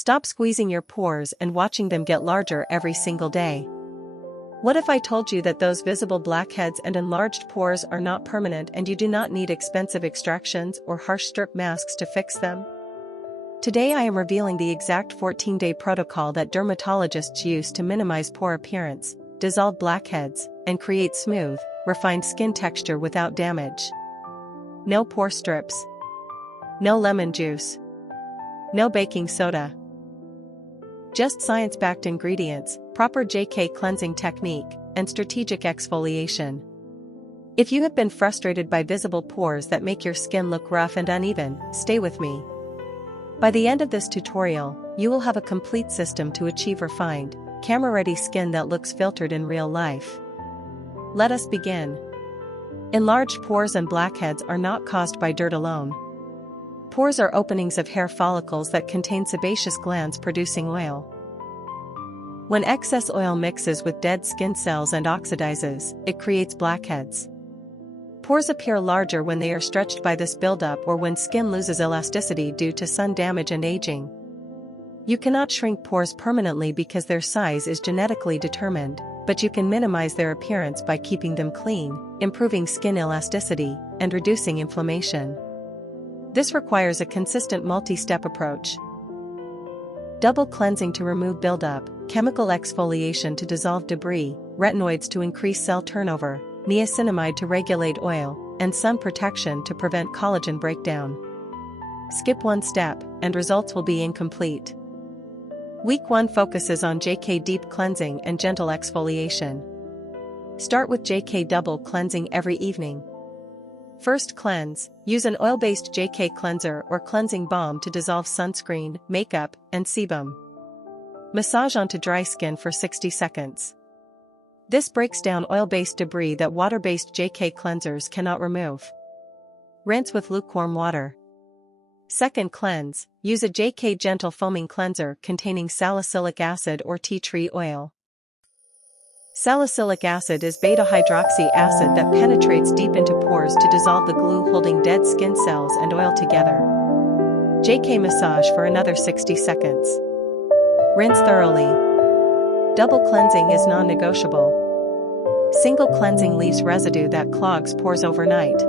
Stop squeezing your pores and watching them get larger every single day. What if I told you that those visible blackheads and enlarged pores are not permanent and you do not need expensive extractions or harsh strip masks to fix them? Today I am revealing the exact 14-day protocol that dermatologists use to minimize pore appearance, dissolve blackheads, and create smooth, refined skin texture without damage. No pore strips. No lemon juice. No baking soda. Just science-backed ingredients, proper JK cleansing technique, and strategic exfoliation. If you have been frustrated by visible pores that make your skin look rough and uneven, stay with me. By the end of this tutorial, you will have a complete system to achieve refined, camera-ready skin that looks filtered in real life. Let us begin. Enlarged pores and blackheads are not caused by dirt alone. Pores are openings of hair follicles that contain sebaceous glands producing oil. When excess oil mixes with dead skin cells and oxidizes, it creates blackheads. Pores appear larger when they are stretched by this buildup or when skin loses elasticity due to sun damage and aging. You cannot shrink pores permanently because their size is genetically determined, but you can minimize their appearance by keeping them clean, improving skin elasticity, and reducing inflammation. This requires a consistent multi-step approach. Double cleansing to remove buildup, chemical exfoliation to dissolve debris, retinoids to increase cell turnover, niacinamide to regulate oil, and sun protection to prevent collagen breakdown. Skip one step, and results will be incomplete. Week 1 focuses on JK deep cleansing and gentle exfoliation. Start with JK double cleansing every evening. First cleanse, use an oil-based JK cleanser or cleansing balm to dissolve sunscreen, makeup, and sebum. Massage onto dry skin for 60 seconds. This breaks down oil-based debris that water-based JK cleansers cannot remove. Rinse with lukewarm water. Second cleanse, use a JK gentle foaming cleanser containing salicylic acid or tea tree oil. Salicylic acid is beta-hydroxy acid that penetrates deep into pores to dissolve the glue holding dead skin cells and oil together. JK massage for another 60 seconds. Rinse thoroughly. Double cleansing is non-negotiable. Single cleansing leaves residue that clogs pores overnight.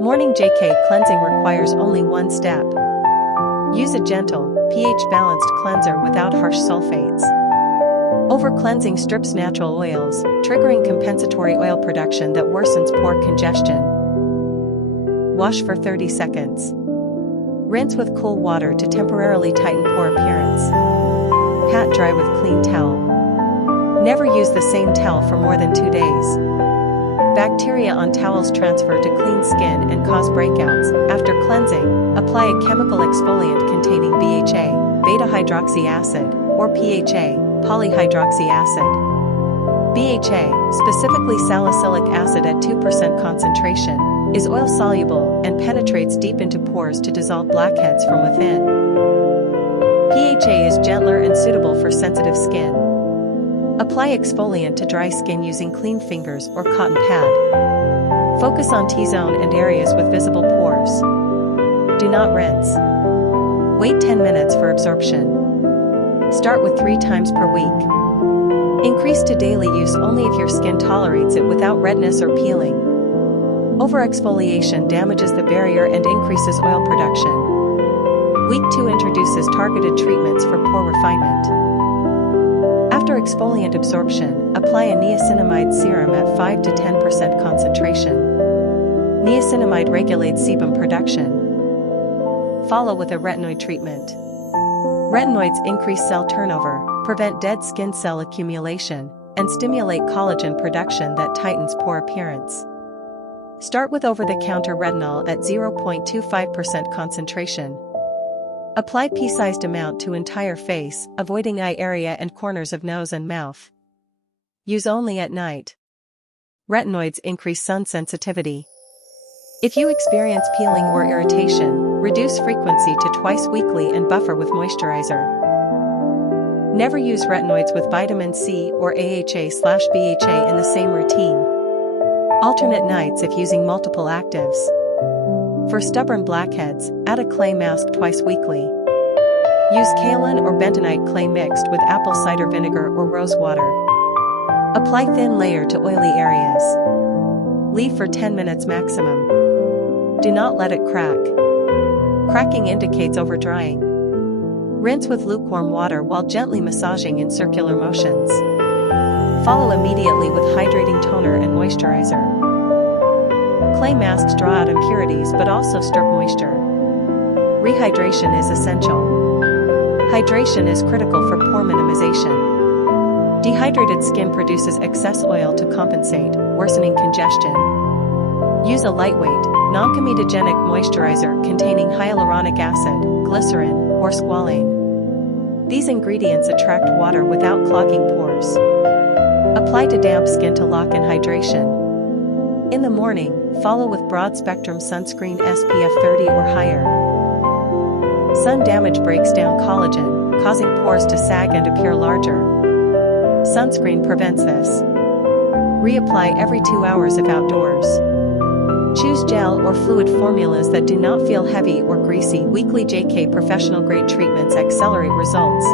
Morning JK cleansing requires only one step. Use a gentle, pH-balanced cleanser without harsh sulfates. Over-cleansing strips natural oils, triggering compensatory oil production that worsens pore congestion. Wash for 30 seconds. Rinse with cool water to temporarily tighten pore appearance. Pat dry with clean towel. Never use the same towel for more than 2 days. Bacteria on towels transfer to clean skin and cause breakouts. After cleansing, apply a chemical exfoliant containing BHA, beta-hydroxy acid, or PHA, polyhydroxy acid. BHA, specifically salicylic acid at 2% concentration, is oil-soluble and penetrates deep into pores to dissolve blackheads from within. PHA is gentler and suitable for sensitive skin. Apply exfoliant to dry skin using clean fingers or cotton pad. Focus on T-zone and areas with visible pores. Do not rinse. Wait 10 minutes for absorption. Start with 3 times per week. Increase to daily use only if your skin tolerates it without redness or peeling. Overexfoliation damages the barrier and increases oil production. Week 2 introduces targeted treatments for pore refinement. After exfoliant absorption, apply a niacinamide serum at 5 to 10% concentration. Niacinamide regulates sebum production. Follow with a retinoid treatment. Retinoids increase cell turnover, prevent dead skin cell accumulation, and stimulate collagen production that tightens pore appearance. Start with over-the-counter retinol at 0.25% concentration. Apply pea-sized amount to entire face, avoiding eye area and corners of nose and mouth. Use only at night. Retinoids increase sun sensitivity. If you experience peeling or irritation, reduce frequency to twice weekly and buffer with moisturizer. Never use retinoids with vitamin C or AHA/BHA in the same routine. Alternate nights if using multiple actives. For stubborn blackheads, add a clay mask twice weekly. Use kaolin or bentonite clay mixed with apple cider vinegar or rose water. Apply thin layer to oily areas. Leave for 10 minutes maximum. Do not let it crack. Cracking indicates overdrying. Rinse with lukewarm water while gently massaging in circular motions. Follow immediately with hydrating toner and moisturizer. Clay masks draw out impurities but also stir moisture. Rehydration is essential. Hydration is critical for pore minimization. Dehydrated skin produces excess oil to compensate, worsening congestion. Use a lightweight, non-comedogenic moisturizer containing hyaluronic acid, glycerin, or squalane. These ingredients attract water without clogging pores. Apply to damp skin to lock in hydration. In the morning, follow with broad-spectrum sunscreen SPF 30 or higher. Sun damage breaks down collagen, causing pores to sag and appear larger. Sunscreen prevents this. Reapply every 2 hours if outdoors. Choose gel or fluid formulas that do not feel heavy or greasy. Weekly JK professional grade treatments accelerate results.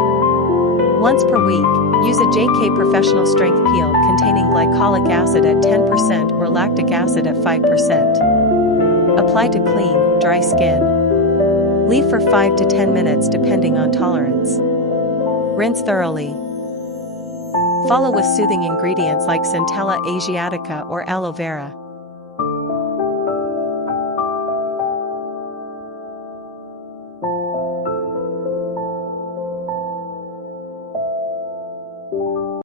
Once per week, use a JK professional strength peel containing glycolic acid at 10% or lactic acid at 5%. Apply to clean, dry skin. Leave for 5 to 10 minutes depending on tolerance. Rinse thoroughly. Follow with soothing ingredients like Centella asiatica or aloe vera.